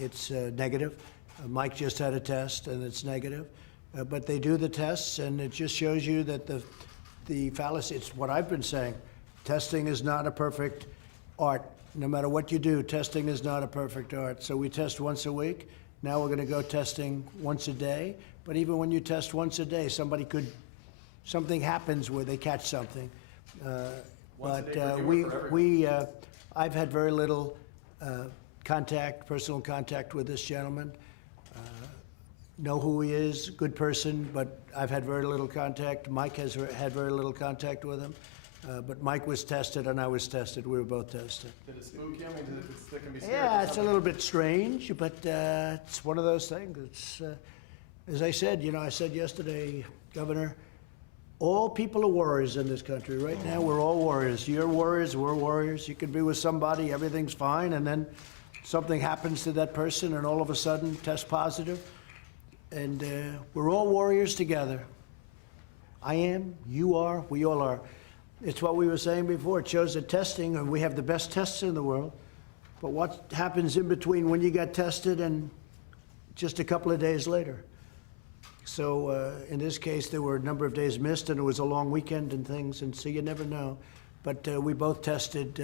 it's negative. Mike just had a test, and it's negative. But they do the tests, and it just shows you that the fallacy, it's what I've been saying. Testing is not a perfect art. No matter what you do, testing is not a perfect art. So we test once a week. Now we're going to go testing once a day. But even when you test once a day, something happens where they catch something. I've had very little personal contact with this gentleman. Know who he is, good person, but I've had very little contact. Mike has had very little contact with him. But Mike was tested and I was tested. We were both tested. Did it spook him? I mean, it can be scary. Yeah, it's a little bit strange, but it's one of those things. It's, as I said, I said yesterday, Governor, all people are warriors in this country. Right now, we're all warriors. You're warriors, we're warriors. You can be with somebody, everything's fine, and then something happens to that person, and all of a sudden, test positive. And we're all warriors together. I am, you are, we all are. It's what we were saying before. It shows that testing, and we have the best tests in the world. But what happens in between when you got tested and just a couple of days later? So in this case, there were a number of days missed, and it was a long weekend and things, and so you never know. But we both tested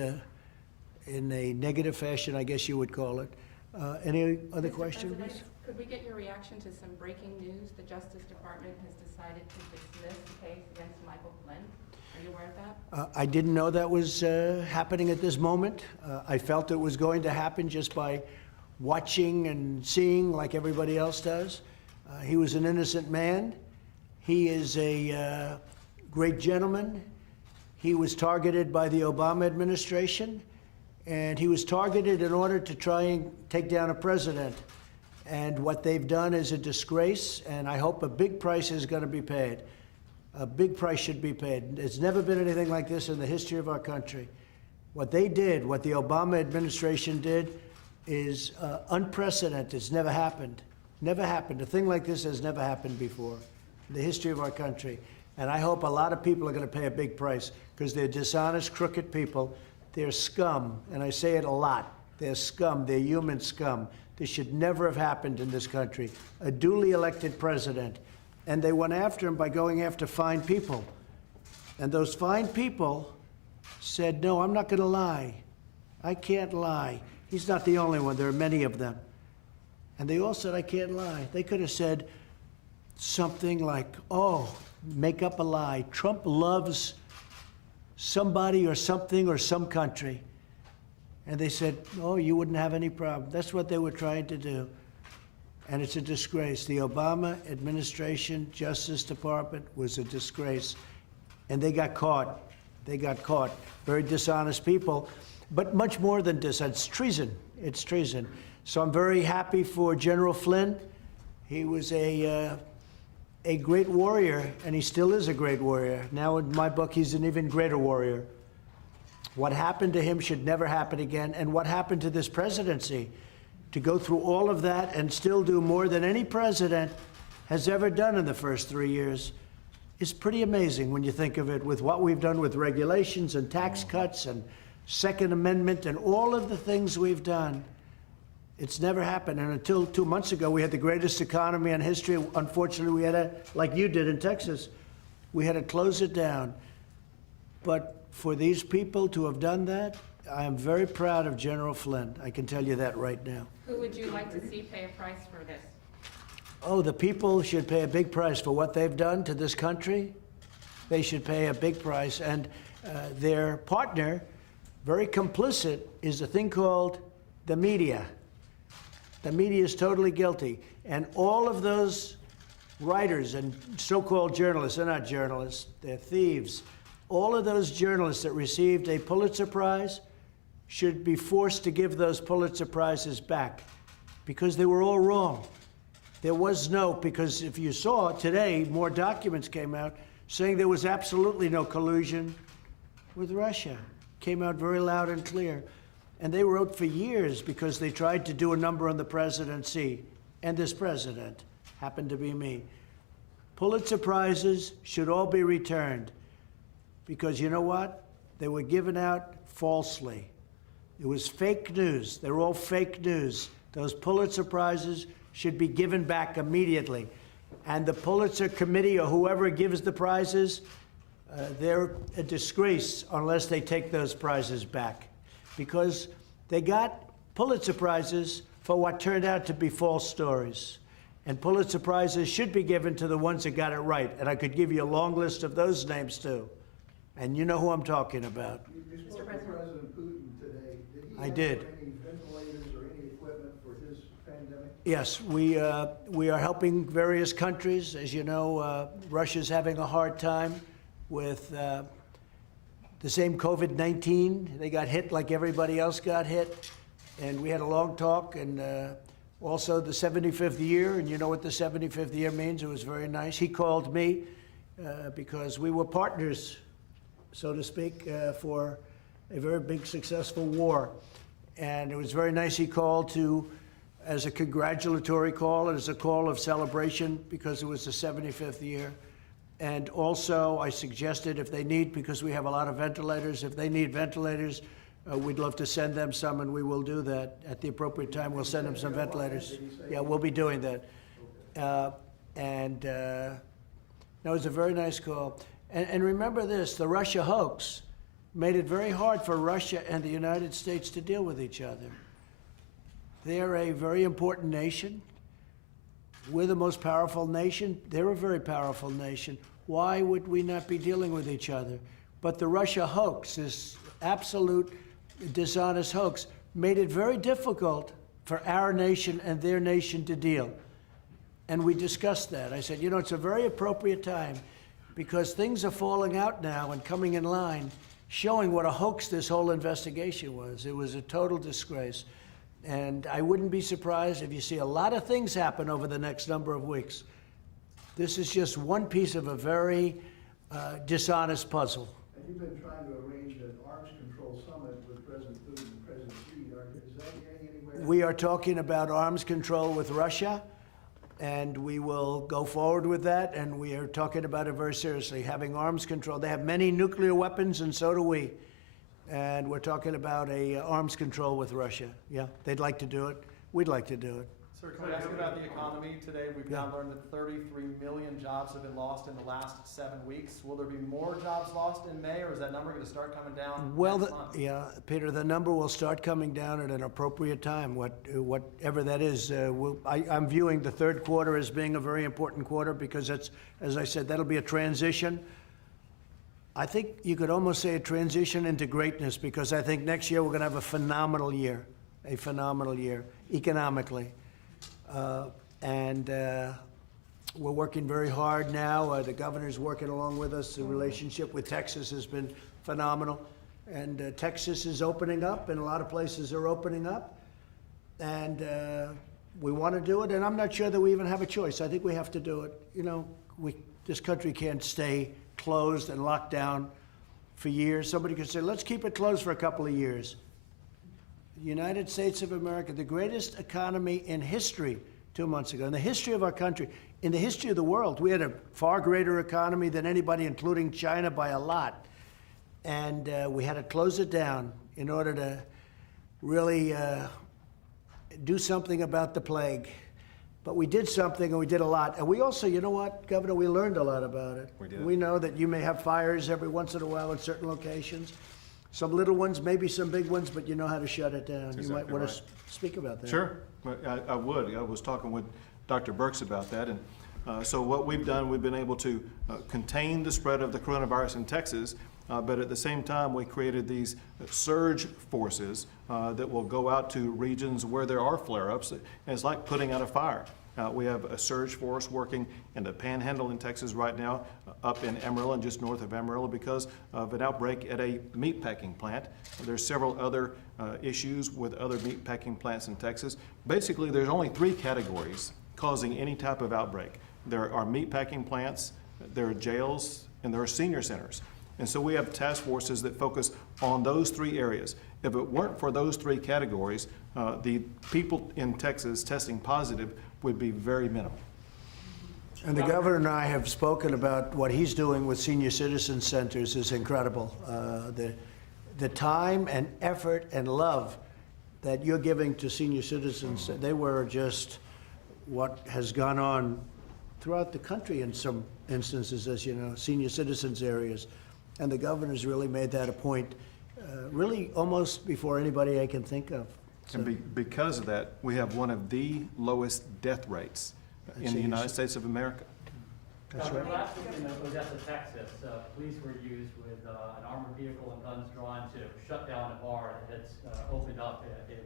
in a negative fashion, I guess you would call it. Any other questions? President, could we get your reaction to some breaking news? The Justice Department has decided to dismiss the case against Michael Flynn. Are you aware of that? I didn't know that was happening at this moment. I felt it was going to happen just by watching and seeing like everybody else does. He was an innocent man. He is a great gentleman. He was targeted by the Obama administration, and he was targeted in order to try and take down a president. And what they've done is a disgrace, and I hope a big price is going to be paid. A big price should be paid. There's never been anything like this in the history of our country. What they did, what the Obama administration did, is unprecedented. It's never happened. Never happened. A thing like this has never happened before in the history of our country. And I hope a lot of people are going to pay a big price because they're dishonest, crooked people. They're scum, and I say it a lot. They're scum. They're human scum. This should never have happened in this country. A duly elected president. And they went after him by going after fine people. And those fine people said, no, I'm not going to lie. I can't lie. He's not the only one. There are many of them. And they all said, I can't lie. They could have said something like, oh, make up a lie. Trump loves somebody or something or some country. And they said, oh, you wouldn't have any problem. That's what they were trying to do. And it's a disgrace. The Obama administration, Justice Department, was a disgrace. And they got caught. They got caught. Very dishonest people. But much more than this. It's treason. It's treason. So I'm very happy for General Flynn. He was a great warrior, and he still is a great warrior. Now in my book, he's an even greater warrior. What happened to him should never happen again. And what happened to this presidency, to go through all of that and still do more than any president has ever done in the first 3 years, is pretty amazing when you think of it, with what we've done with regulations and tax cuts and Second Amendment and all of the things we've done. It's never happened. And until 2 months ago, we had the greatest economy in history. Unfortunately, we had to, like you did in Texas, we had to close it down. But for these people to have done that, I am very proud of General Flynn. I can tell you that right now. Who would you like to see pay a price for this? Oh, the people should pay a big price for what they've done to this country. They should pay a big price. And their partner, very complicit, is a thing called the media. The media is totally guilty. And all of those writers and so-called journalists, they're not journalists, they're thieves. All of those journalists that received a Pulitzer Prize should be forced to give those Pulitzer Prizes back because they were all wrong. There was no, because if you saw today, more documents came out saying there was absolutely no collusion with Russia. Came out very loud and clear. And they wrote for years because they tried to do a number on the presidency, and this president happened to be me. Pulitzer Prizes should all be returned because you know what? They were given out falsely. It was fake news. They were all fake news. Those Pulitzer Prizes should be given back immediately. And the Pulitzer Committee or whoever gives the prizes, they're a disgrace unless they take those prizes back. Because they got Pulitzer Prizes for what turned out to be false stories. And Pulitzer Prizes should be given to the ones that got it right. And I could give you a long list of those names too. And you know who I'm talking about. You spoke to President Putin today. Did he I ask did. for any ventilators or any equipment for his pandemic? Yes, we are helping various countries. As you know, Russia's having a hard time with the same COVID-19. They got hit like everybody else got hit. And we had a long talk, and also the 75th year, and you know what the 75th year means. It was very nice. He called me because we were partners, so to speak, for a very big, successful war. And it was very nice he called as a congratulatory call and as a call of celebration because it was the 75th year. And also, I suggested if they need, because we have a lot of ventilators, if they need ventilators, we'd love to send them some, and we will do that. At the appropriate time, we'll send them some ventilators. Yeah, we'll be doing that. That was a very nice call. And remember this, the Russia hoax made it very hard for Russia and the United States to deal with each other. They're a very important nation. We're the most powerful nation. They're a very powerful nation. Why would we not be dealing with each other? But the Russia hoax, this absolute dishonest hoax, made it very difficult for our nation and their nation to deal. And we discussed that. I said, you know, it's a very appropriate time because things are falling out now and coming in line, showing what a hoax this whole investigation was. It was a total disgrace. And I wouldn't be surprised if you see a lot of things happen over the next number of weeks. This is just one piece of a very dishonest puzzle. And you've been trying to arrange an arms control summit with President Putin and President Xi. Is that getting anywhere? We are talking about arms control with Russia, and we will go forward with that, and we are talking about it very seriously, having arms control. They have many nuclear weapons, and so do we. And we're talking about a arms control with Russia. Yeah, they'd like to do it. We'd like to do it. Sir, can I ask about the economy today? We've now learned that 33 million jobs have been lost in the last 7 weeks. Will there be more jobs lost in May, or is that number going to start coming down next month? Yeah, Peter, the number will start coming down at an appropriate time, whatever that is. I'm viewing the third quarter as being a very important quarter because it's, as I said, that'll be a transition. I think you could almost say a transition into greatness because I think next year we're going to have a phenomenal year economically. We're working very hard now. The governor's working along with us. The relationship with Texas has been phenomenal. And Texas is opening up, and a lot of places are opening up. And we want to do it, and I'm not sure that we even have a choice. I think we have to do it. You know, this country can't stay closed and locked down for years. Somebody could say, let's keep it closed for a couple of years. The United States of America, the greatest economy in history 2 months ago, in the history of our country, in the history of the world. We had a far greater economy than anybody, including China, by a lot. And we had to close it down in order to really do something about the plague. But we did something, and we did a lot. And we also, you know what, Governor, we learned a lot about it. We did. We know that you may have fires every once in a while in certain locations. Some little ones, maybe some big ones, but you know how to shut it down. That's You might exactly want right. to speak about that. Sure, I would. I was talking with Dr. Birx about that, and so what we've done, we've been able to contain the spread of the coronavirus in Texas, but at the same time, we created these surge forces that will go out to regions where there are flare-ups. And it's like putting out a fire. We have a surge force working in the Panhandle in Texas right now, up in Amarillo and just north of Amarillo because of an outbreak at a meatpacking plant. There's several other issues with other meatpacking plants in Texas. Basically, there's only 3 categories causing any type of outbreak. There are meatpacking plants, there are jails, and there are senior centers. And so we have task forces that focus on those 3 areas. If it weren't for those 3 categories, the people in Texas testing positive would be very minimal. And the governor and I have spoken about what he's doing with senior citizen centers is incredible. The time and effort and love that you're giving to senior citizens, they were just what has gone on throughout the country in some instances, as you know, senior citizens areas. And the governor's really made that a point, really almost before anybody I can think of. So, And because of that, we have one of the lowest death rates in the United States of America. that's right. Last week in Odessa, Texas, police were used with an armored vehicle and guns drawn to shut down a bar that had opened up in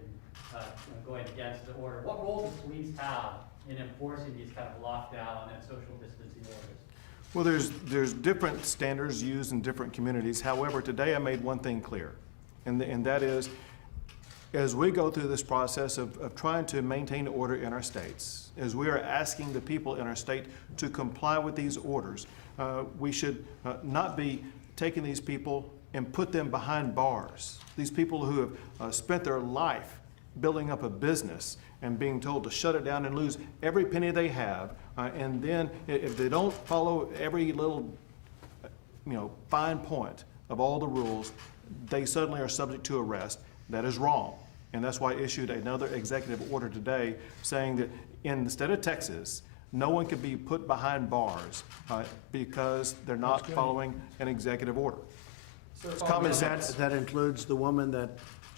going against the order. What role does police have in enforcing these kind of lockdown and social distancing orders? Well, there's different standards used in different communities. However, today I made one thing clear, and that is, as we go through this process of trying to maintain order in our states, as we are asking the people in our state to comply with these orders, we should not be taking these people and put them behind bars. These people who have spent their life building up a business and being told to shut it down and lose every penny they have, and then if they don't follow every little fine point of all the rules, they suddenly are subject to arrest. That is wrong. And that's why I issued another executive order today saying that in the state of Texas, no one can be put behind bars because they're not following an executive order. Sir, It's following common up- sense. That includes the woman that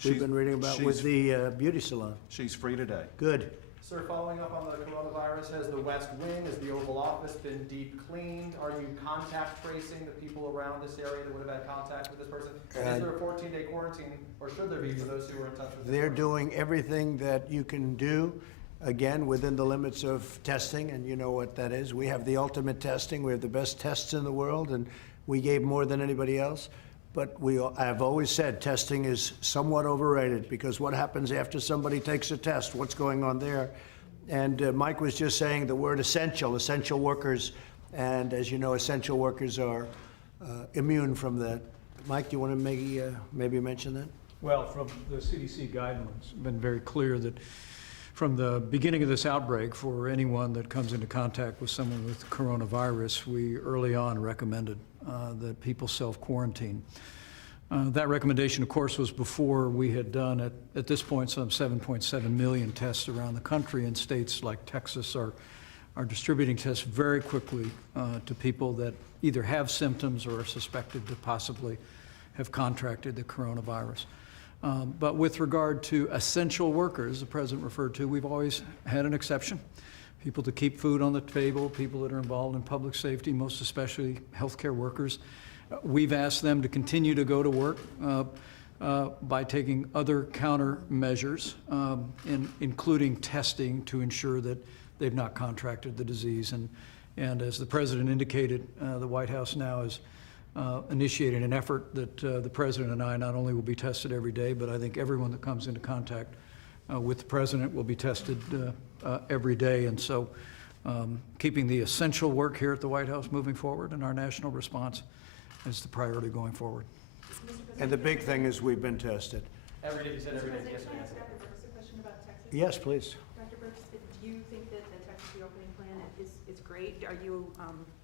we've She's- been reading about with she's- the beauty salon. She's free today. Good. Sir, following up on the coronavirus, has the West Wing, has the Oval Office been deep cleaned? Are you contact tracing the people around this area that would have had contact with this person? And is there a 14-day quarantine, or should there be for those who were in touch with this They're person? doing everything that you can do, again, within the limits of testing, and you know what that is. We have the ultimate testing. We have the best tests in the world, and we gave more than anybody else. But I've always said testing is somewhat overrated, because what happens after somebody takes a test? What's going on there? And Mike was just saying the word essential workers, and as you know, essential workers are immune from that. Mike, do you want to maybe mention that? Well, from the CDC guidelines, it's been very clear that from the beginning of this outbreak, for anyone that comes into contact with someone with coronavirus, we early on recommended that people self-quarantine. That recommendation, of course, was before we had done, at this point, some 7.7 million tests around the country, and states like Texas are distributing tests very quickly to people that either have symptoms or are suspected to possibly have contracted the coronavirus. But with regard to essential workers, the president referred to, we've always had an exception. People to keep food on the table, people that are involved in public safety, most especially healthcare workers. We've asked them to continue to go to work by taking other countermeasures, including testing to ensure that they've not contracted the disease. And as the president indicated, the White House now is initiating an effort that the president and I not only will be tested every day, but I think everyone that comes into contact with the president will be tested every day. And so keeping the essential work here at the White House moving forward and our national response is the priority going forward. And the big thing is we've been tested. Every day, you said every day, yes, Can I yes. ask Dr. Burks a question about Texas? Yes, please. Dr. Burks, do you think that the Texas reopening plan is great? Are you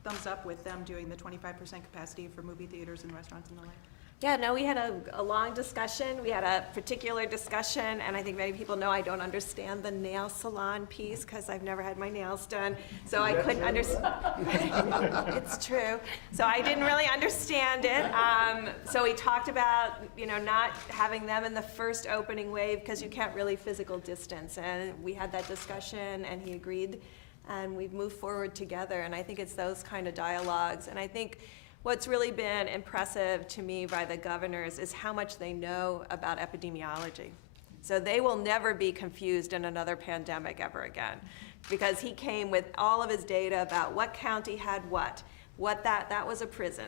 thumbs up with them doing the 25% capacity for movie theaters and restaurants and the like? Yeah, no, we had a long discussion. We had a particular discussion, and I think many people know I don't understand the nail salon piece because I've never had my nails done. So I couldn't understand. It's true. So I didn't really understand it. So we talked about, not having them in the first opening wave because you can't really physical distance. And we had that discussion, and he agreed, and we've moved forward together. And I think it's those kind of dialogues. And I think what's really been impressive to me by the governors is how much they know about epidemiology. So they will never be confused in another pandemic ever again, because he came with all of his data about what county had what that was a prison.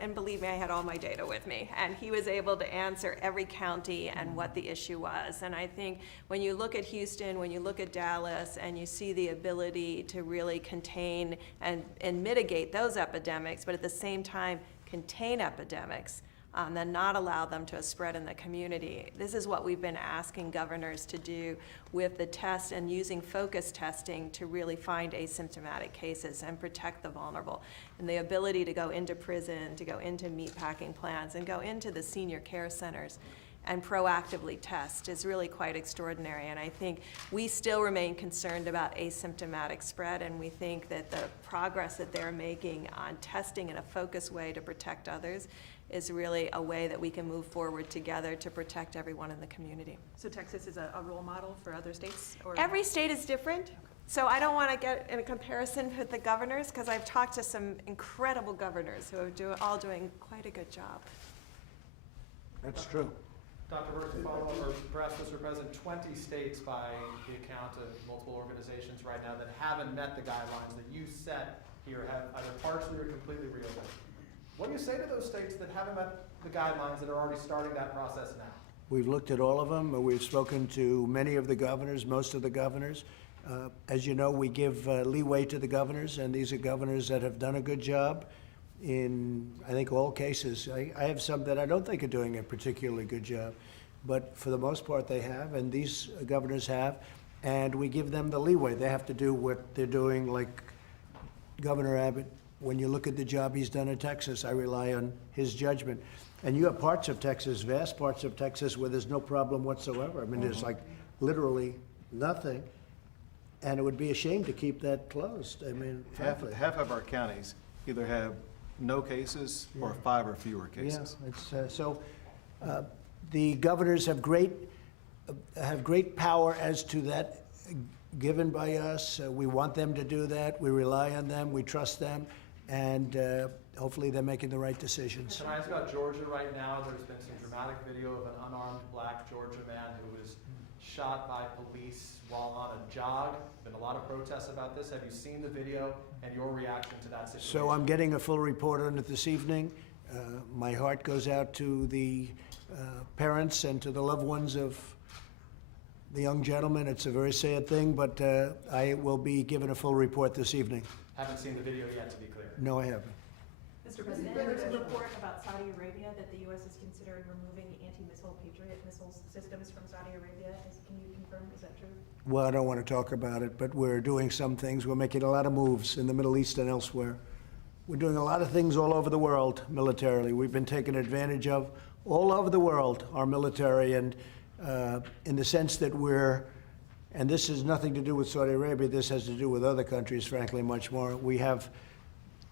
And believe me, I had all my data with me. And he was able to answer every county and what the issue was. And I think when you look at Houston, when you look at Dallas, and you see the ability to really contain and mitigate those epidemics, but at the same time contain epidemics, then not allow them to spread in the community. This is what we've been asking governors to do with the test and using focus testing to really find asymptomatic cases and protect the vulnerable. And the ability to go into prison, to go into meatpacking plants, and go into the senior care centers and proactively test is really quite extraordinary. And I think we still remain concerned about asymptomatic spread, and we think that the progress that they're making on testing in a focused way to protect others is really a way that we can move forward together to protect everyone in the community. So Texas is a role model for other states? Or Every state is different, so I don't want to get in a comparison with the governors, because I've talked to some incredible governors who are all doing quite a good job. That's true. Dr. Burks, to follow up, or perhaps, Mr. President, 20 states by the account of multiple organizations right now that haven't met the guidelines that you set here have either partially or completely reopened. What do you say to those states that haven't met the guidelines that are already starting that process now? We've looked at all of them. We've spoken to many of the governors, most of the governors. As you know, we give leeway to the governors, and these are governors that have done a good job in, I think, all cases. I have some that I don't think are doing a particularly good job, but for the most part they have, and these governors have, and we give them the leeway. They have to do what they're doing, like Governor Abbott. When you look at the job he's done in Texas, I rely on his judgment. And you have parts of Texas, vast parts of Texas, where there's no problem whatsoever. I mean, there's like literally nothing. And it would be a shame to keep that closed. I mean, frankly. Half of our counties either have no cases or 5 or fewer cases. Yeah, it's, the governors have great power as to that given by us. We want them to do that. We rely on them. We trust them. And hopefully they're making the right decisions. Can I ask about Georgia right now? There's been some dramatic video of an unarmed black Georgia man who was shot by police while on a jog. Been a lot of protests about this. Have you seen the video and your reaction to that situation? So I'm getting a full report on it this evening. My heart goes out to the parents and to the loved ones of the young gentleman. It's a very sad thing, but I will be given a full report this evening. Haven't seen the video yet, to be clear. No, I haven't. Mr. President, there's a report about Saudi Arabia that the U.S. is considering removing anti-missile Patriot missile systems from Saudi Arabia. Can you confirm, is that true? Well, I don't want to talk about it, but we're doing some things. We're making a lot of moves in the Middle East and elsewhere. We're doing a lot of things all over the world militarily. We've been taken advantage of all over the world, our military, and in the sense that we're, and this has nothing to do with Saudi Arabia, this has to do with other countries, frankly, much more. We have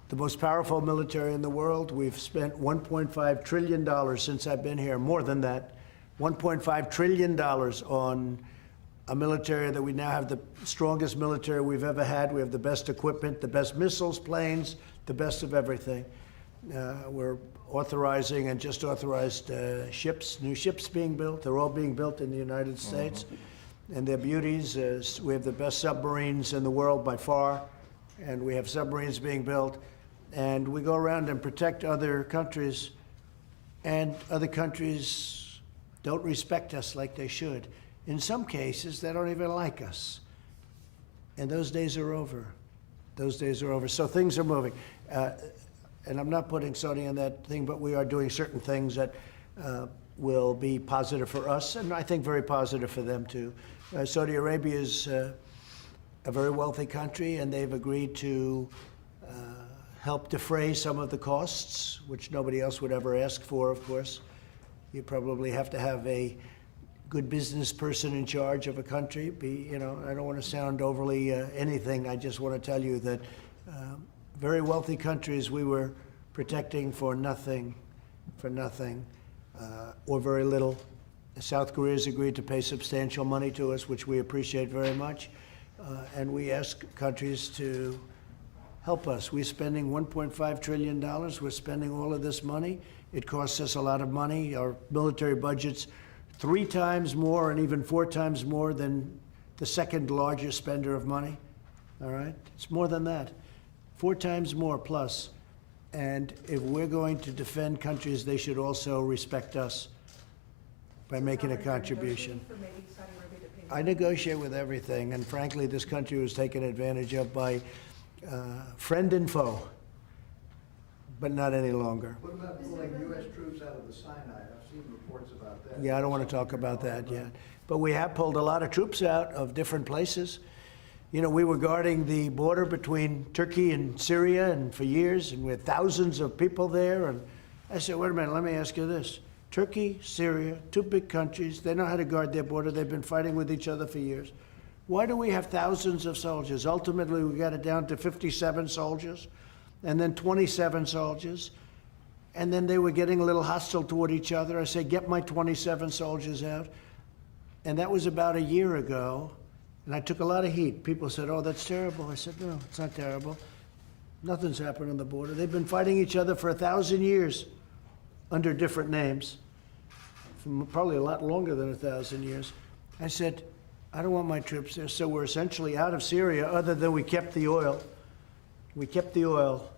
the most powerful military in the world. We've spent $1.5 trillion since I've been here, more than that, $1.5 trillion on a military that we now have the strongest military we've ever had. We have the best equipment, the best missiles, planes, the best of everything. We're authorizing and just authorized ships, new ships being built. They're all being built in the United States. And their beauties, we have the best submarines in the world by far, and we have submarines being built. And we go around and protect other countries, and other countries don't respect us like they should. In some cases, they don't even like us. And those days are over. Those days are over. So things are moving. And I'm not putting Saudi on that thing, but we are doing certain things that will be positive for us, and I think very positive for them too. Saudi Arabia is a very wealthy country, and they've agreed to help defray some of the costs, which nobody else would ever ask for, of course. You probably have to have a good business person in charge of a country. I don't want to sound overly anything. I just want to tell you that very wealthy countries we were protecting for nothing, or very little. South Korea has agreed to pay substantial money to us, which we appreciate very much. And we ask countries to help us. We're spending $1.5 trillion. We're spending all of this money. It costs us a lot of money. Our military budget's 3 times more and even 4 times more than the second largest spender of money. All right? It's more than that. 4 times more plus. And if we're going to defend countries, they should also respect us by making a contribution. I negotiate with everything, and frankly, this country was taken advantage of by friend and foe, but not any longer. What about pulling U.S. troops out of the Sinai? I've seen reports about that. Yeah, I don't want to talk about that yet. But we have pulled a lot of troops out of different places. You know, we were guarding the border between Turkey and Syria and for years, and we had thousands of people there. And I said, wait a minute, let me ask you this. Turkey, Syria, two big countries. They know how to guard their border. They've been fighting with each other for years. Why do we have thousands of soldiers? Ultimately, we got it down to 57 soldiers, and then 27 soldiers. And then they were getting a little hostile toward each other. I said, get my 27 soldiers out. And that was about a year ago. And I took a lot of heat. People said, oh, that's terrible. I said, no, it's not terrible. Nothing's happened on the border. They've been fighting each other for 1,000 years under different names, probably a lot longer than 1,000 years. I said, I don't want my troops there. So we're essentially out of Syria, other than we kept the oil. We kept the oil.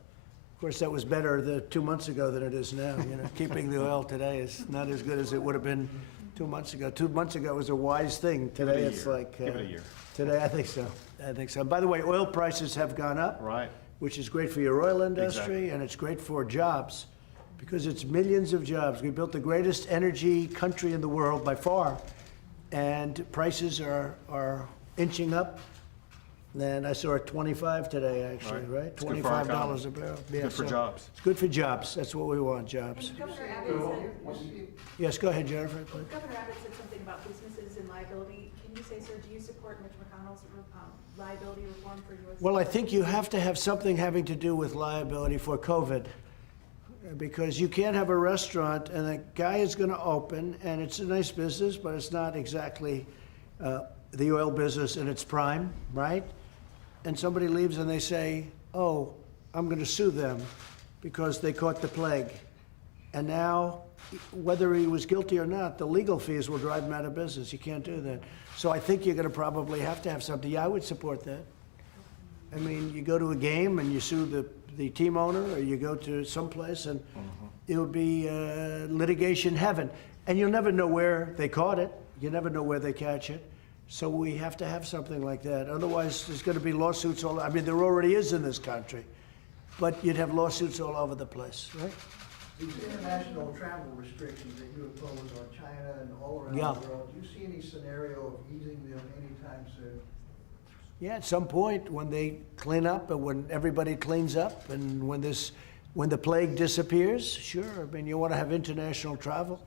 Of course, that was better 2 months ago than it is now. You know, keeping the oil today is not as good as it would have been 2 months ago. 2 months ago was a wise thing. Today it's like... Give it a year. Today, I think so. I think so. By the way, oil prices have gone up. Right. Which is great for your oil industry, Exactly. and it's great for jobs, because it's millions of jobs. We built the greatest energy country in the world by far, and prices are inching up. And I saw it 25 today, actually, right? It's good for our $25 a barrel. Yeah, Good for so jobs. It's good for jobs. That's what we want, jobs. And Governor Abbott said, Yes, go ahead, Jennifer, please. Governor Abbott said something about businesses and liability. Can you say, sir, do you support Mitch McConnell's liability reform for U.S.? Well, I think you have to have something having to do with liability for COVID, because you can't have a restaurant and a guy is going to open, and it's a nice business, but it's not exactly the oil business in its prime, right? And somebody leaves and they say, oh, I'm going to sue them because they caught the plague. And now, whether he was guilty or not, the legal fees will drive him out of business. You can't do that. So I think you're going to probably have to have something. Yeah, I would support that. I mean, you go to a game and you sue the team owner, or you go to someplace and it would be litigation heaven. And you'll never know where they caught it. You never know where they catch it. So we have to have something like that. Otherwise, there's going to be lawsuits all. I mean, there already is in this country, but you'd have lawsuits all over the place, right? These international travel restrictions that you impose on China and all around Yeah. the world, do you see any scenario of easing them anytime soon? Yeah, at some point when they clean up and when everybody cleans up and when the plague disappears, sure. I mean, you want to have international travel.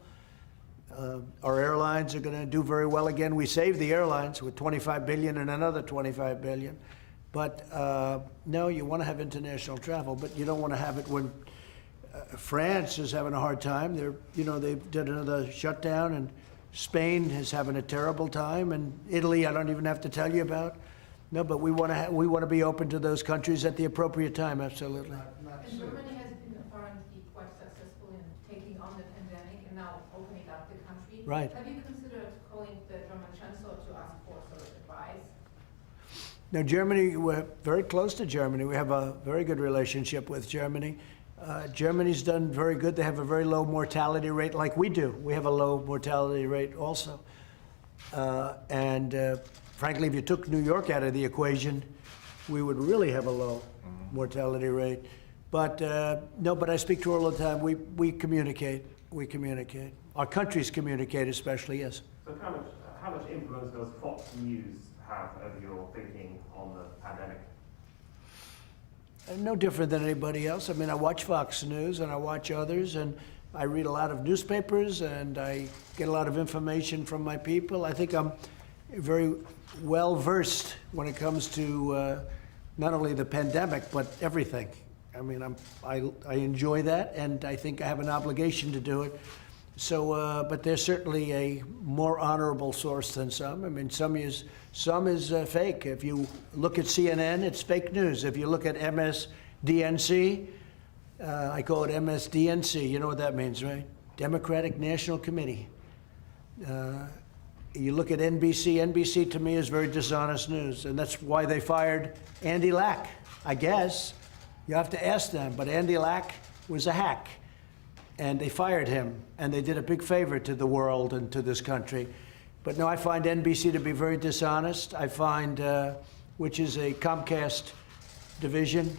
Our airlines are going to do very well again. We saved the airlines with $25 billion and another $25 billion. But no, you want to have international travel, but you don't want to have it when France is having a hard time. They did another shutdown, and Spain is having a terrible time, and Italy I don't even have to tell you about. No, but we want to be open to those countries at the appropriate time. Absolutely. Not And soon. Germany has been apparently quite successful in taking on the pandemic and now opening up the country. Right. Have you considered calling the German Chancellor to ask for sort of advice? Now, Germany, we're very close to Germany. We have a very good relationship with Germany. Germany's done very good. They have a very low mortality rate, like we do. We have a low mortality rate also. Frankly, if you took New York out of the equation, we would really have a low mortality rate. But no, but I speak to her all the time. We communicate. We communicate. Our countries communicate, especially, yes. So how much influence does Fox News have over your thinking on the pandemic? No different than anybody else. I mean, I watch Fox News and I watch others, and I read a lot of newspapers and I get a lot of information from my people. I think I'm very well versed when it comes to not only the pandemic, but everything. I mean, I enjoy that, and I think I have an obligation to do it. So, but there's certainly a more honorable source than some. I mean, some is fake. If you look at CNN, it's fake news. If you look at MSDNC, I call it MSDNC. You know what that means, right? Democratic National Committee. You look at NBC. NBC to me is very dishonest news, and that's why they fired Andy Lack, I guess. You have to ask them, but Andy Lack was a hack, and they fired him, and they did a big favor to the world and to this country. But no, I find NBC to be very dishonest. I find, which is a Comcast division.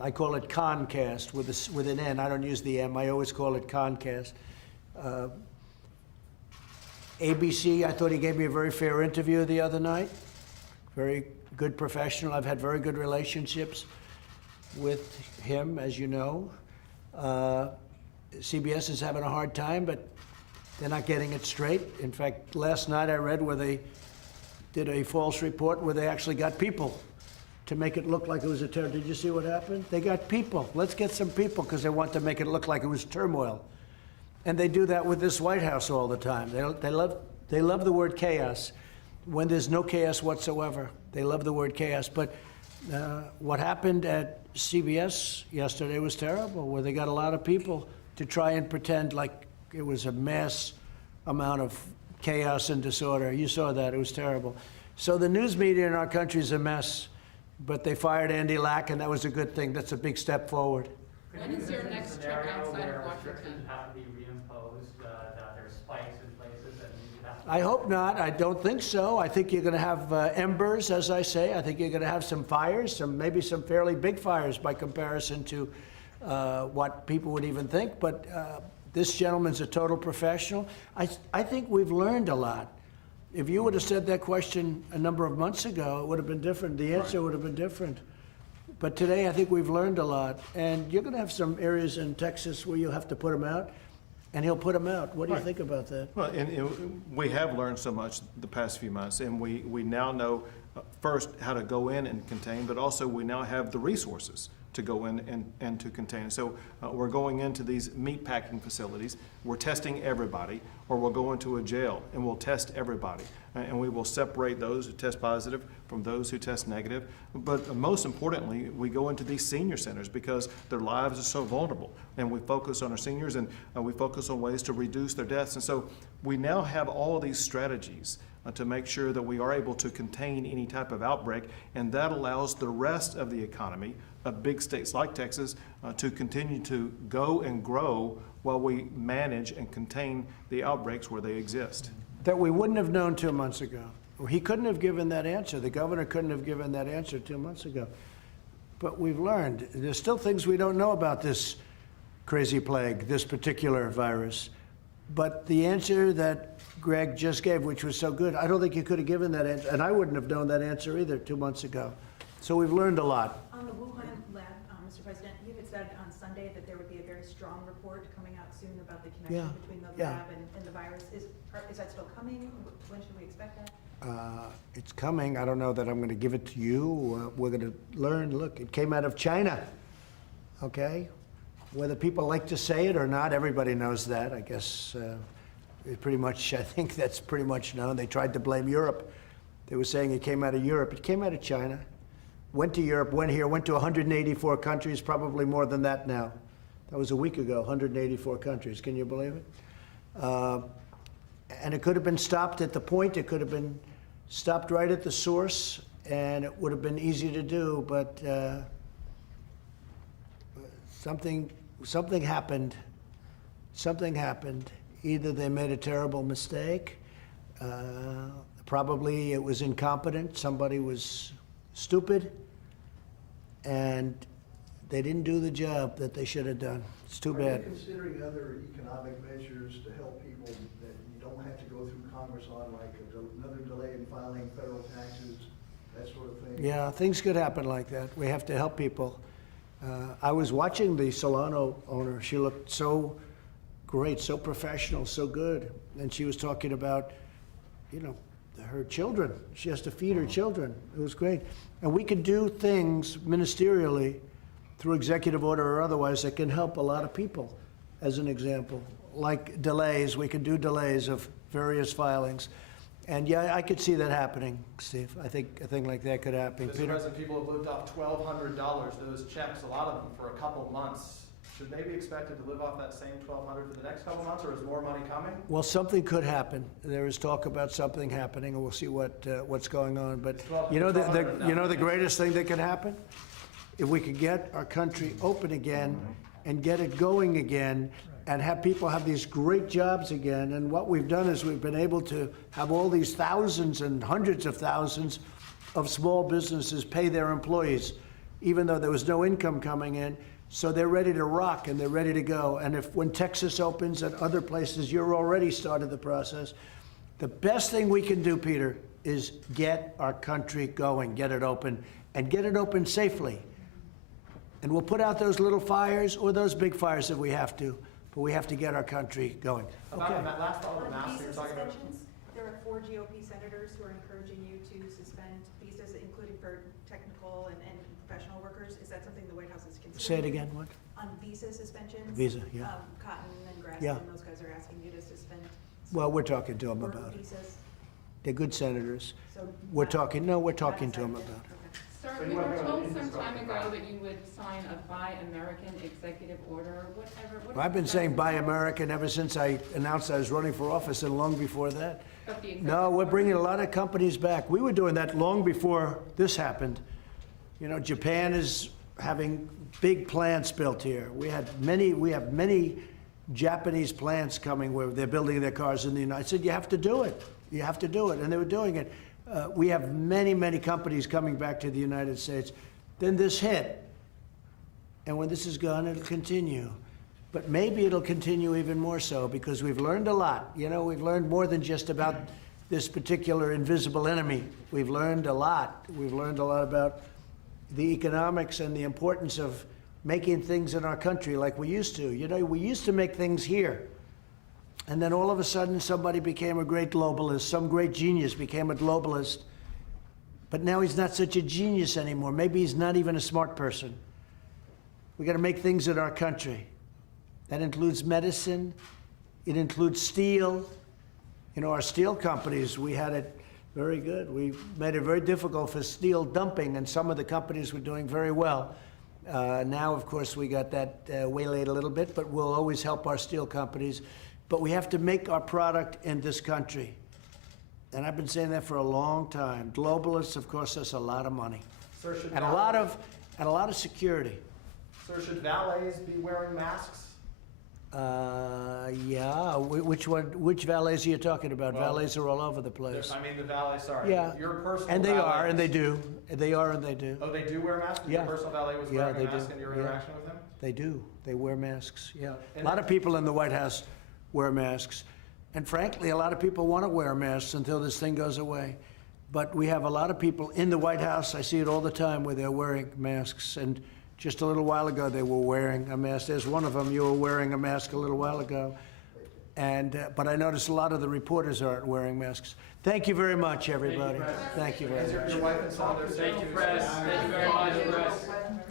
I call it Concast with an N. I don't use the M. I always call it Concast. ABC, I thought he gave me a very fair interview the other night. Very good professional. I've had very good relationships with him, as you know. CBS is having a hard time, but They're not getting it straight. In fact, last night I read where they did a false report where they actually got people to make it look like it was a terror. Did you see what happened? They got people. Let's get some people because they want to make it look like it was turmoil. And they do that with this White House all the time. They love the word chaos when there's no chaos whatsoever. They love the word chaos. But what happened at CBS yesterday was terrible, where they got a lot of people to try and pretend like it was a mass amount of chaos and disorder. You saw that. It was terrible. So the news media in our country is a mess, but they fired Andy Lack, and that was a good thing. That's a big step forward. When is your next trip outside of Washington? Have to be reimposed, that there's spikes in places that you have to. I hope not. I don't think so. I think you're going to have embers, as I say. I think you're going to have some fires, maybe some fairly big fires by comparison to what people would even think. But this gentleman's a total professional. I think we've learned a lot. If you would have said that question a number of months ago, it would have been different. The answer would have been different. But today, I think we've learned a lot. And you're going to have some areas in Texas where you'll have to put him out, and he'll put him out. What do you think about that? Well, and we have learned so much the past few months, and we now know first how to go in and contain, but also we now have the resources to go in and to contain. So we're going into these meat packing facilities, we're testing everybody, or we'll go into a jail and we'll test everybody. And we will separate those who test positive from those who test negative. But most importantly, we go into these senior centers because their lives are so vulnerable. And we focus on our seniors, and we focus on ways to reduce their deaths. And so we now have all of these strategies to make sure that we are able to contain any type of outbreak, and that allows the rest of the economy of big states like Texas to continue to go and grow while we manage and contain the outbreaks where they exist. That we wouldn't have known 2 months ago. He couldn't have given that answer. The governor couldn't have given that answer 2 months ago. But we've learned. There's still things we don't know about this crazy plague, this particular virus. But the answer that Greg just gave, which was so good, I don't think you could have given that answer. And I wouldn't have known that answer either 2 months ago. So we've learned a lot. On the Wuhan lab, Mr. President, you had said on Sunday that there would be a very strong report coming out soon about the connection between the lab and the virus. Is that still coming? When should we expect that? It's coming. I don't know that I'm going to give it to you. We're going to learn. Look, it came out of China. Okay? Whether people like to say it or not, everybody knows that. I guess it pretty much, I think that's pretty much known. They tried to blame Europe. They were saying it came out of Europe. It came out of China. Went to Europe, went here, went to 184 countries, probably more than that now. That was a week ago, 184 countries. Can you believe it? And it could have been stopped at the point. It could have been stopped right at the source, and it would have been easy to do, but something happened. Something happened. Either they made a terrible mistake, probably it was incompetent, somebody was stupid, and they didn't do the job that they should have done. It's too bad. Are you considering other economic measures to help people that you don't have to go through Congress on, like another delay in filing federal taxes, that sort of thing? Yeah, things could happen like that. We have to help people. I was watching the Solano owner. She looked so great, so professional, so good. And she was talking about, you know, her children. She has to feed her children. It was great. And we could do things ministerially through executive order or otherwise that can help a lot of people, as an example. Like delays, we could do delays of various filings. And yeah, I could see that happening, Steve. I think a thing like that could happen. Mr. President, people have lived off $1,200, those checks, a lot of them for a couple months. Should they be expected to live off that same $1,200 for the next couple months, or is more money coming? Well, something could happen. There is talk about something happening, and we'll see what's going on. But you know, the greatest thing that could happen? If we could get our country open again and get it going again and have people have these great jobs again. And what we've done is we've been able to have all these thousands and hundreds of thousands of small businesses pay their employees, even though there was no income coming in. So they're ready to rock and they're ready to go. And when Texas opens and other places, you're already started the process. The best thing we can do, Peter, is get our country going, get it open, and get it open safely. And we'll put out those little fires or those big fires if we have to. but we have to get our country going. About Okay. the last thought on the On mask visa you're talking about. suspensions, there are 4 GOP senators who are encouraging you to suspend visas, including for technical and professional workers. Is that something the White House is considering? Say it again, what? On visa suspensions? Visa, yeah. Cotton and Yeah. Grassley, those guys are asking you to suspend Well, we're talking to them work about it. visas. They're good senators. So We're not- talking, no, we're not talking to them decided about yet. it. Okay. Sir, So we you were want to go told into some time discussion ago about- that you would sign a Buy American executive order, whatever. what Well, I've been is saying that? Buy American ever since I announced I was running for office and long before that. Of the executive No, we're order? bringing a lot of companies back. We were doing that long before this happened. You know, Japan is having big plants built here. We have many Japanese plants coming where they're building their cars in the United States. I said, you have to do it. You have to do it. And they were doing it. We have many companies coming back to the United States. Then this hit. And when this is gone, it'll continue. But maybe it'll continue even more so because we've learned a lot. You know, we've learned more than just about this particular invisible enemy. We've learned a lot. We've learned a lot about the economics and the importance of making things in our country like we used to. You know, we used to make things here. And then all of a sudden somebody became a great globalist. Some great genius became a globalist. But now he's not such a genius anymore. Maybe he's not even a smart person. We got to make things in our country. That includes medicine. It includes steel. You know, our steel companies, we had it very good. We made it very difficult for steel dumping, and some of the companies were doing very well. Now, of course, we got that waylaid a little bit, but we'll always help our steel companies. But we have to make our product in this country. And I've been saying that for a long time. Globalists have cost us a lot of money. Sir, should And a lot of security. Sir, should valets be wearing masks? Yeah, which valets are you talking about? Well, Valets are all over the place. I mean, the valet, sorry. Yeah. Your personal And they are, valets. and they do. They are, and they do. Oh, they do wear masks? Yeah. Your personal valet was Yeah, wearing they a mask do. in your Yeah. interaction with him? They do. They wear masks, yeah. A And- lot of people in the White House wear masks. And frankly, a lot of people want to wear masks until this thing goes away. But we have a lot of people in the White House, I see it all the time, where they're wearing masks. And just a little while ago, they were wearing a mask. There's one of them, you were wearing a mask a little while ago. And, but I noticed a lot of the reporters aren't wearing masks. Thank you very much, everybody. Thank you very Is your much. wife and son, they're safe to Thank you very much, Chris.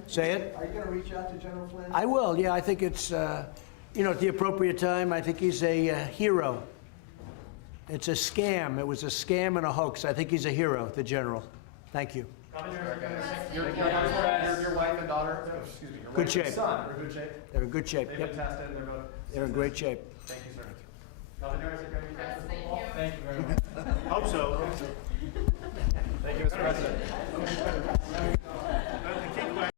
Say it? Are you gonna reach out to General Flynn? I will, yeah, I think it's, you know, at the appropriate time, I think he's a hero. It's a scam. It was a scam and a hoax. I think he's a hero, the general. Thank you. Your wife and daughter, oh, excuse me, your Good wife and shape. son are in good shape? They're in good shape. They've Yep, been tested and they're both. they're in great shape. Thank you, sir. Governor, is it going to be Texas football? Thank you very much. Hope so. Thank you, Mr. President.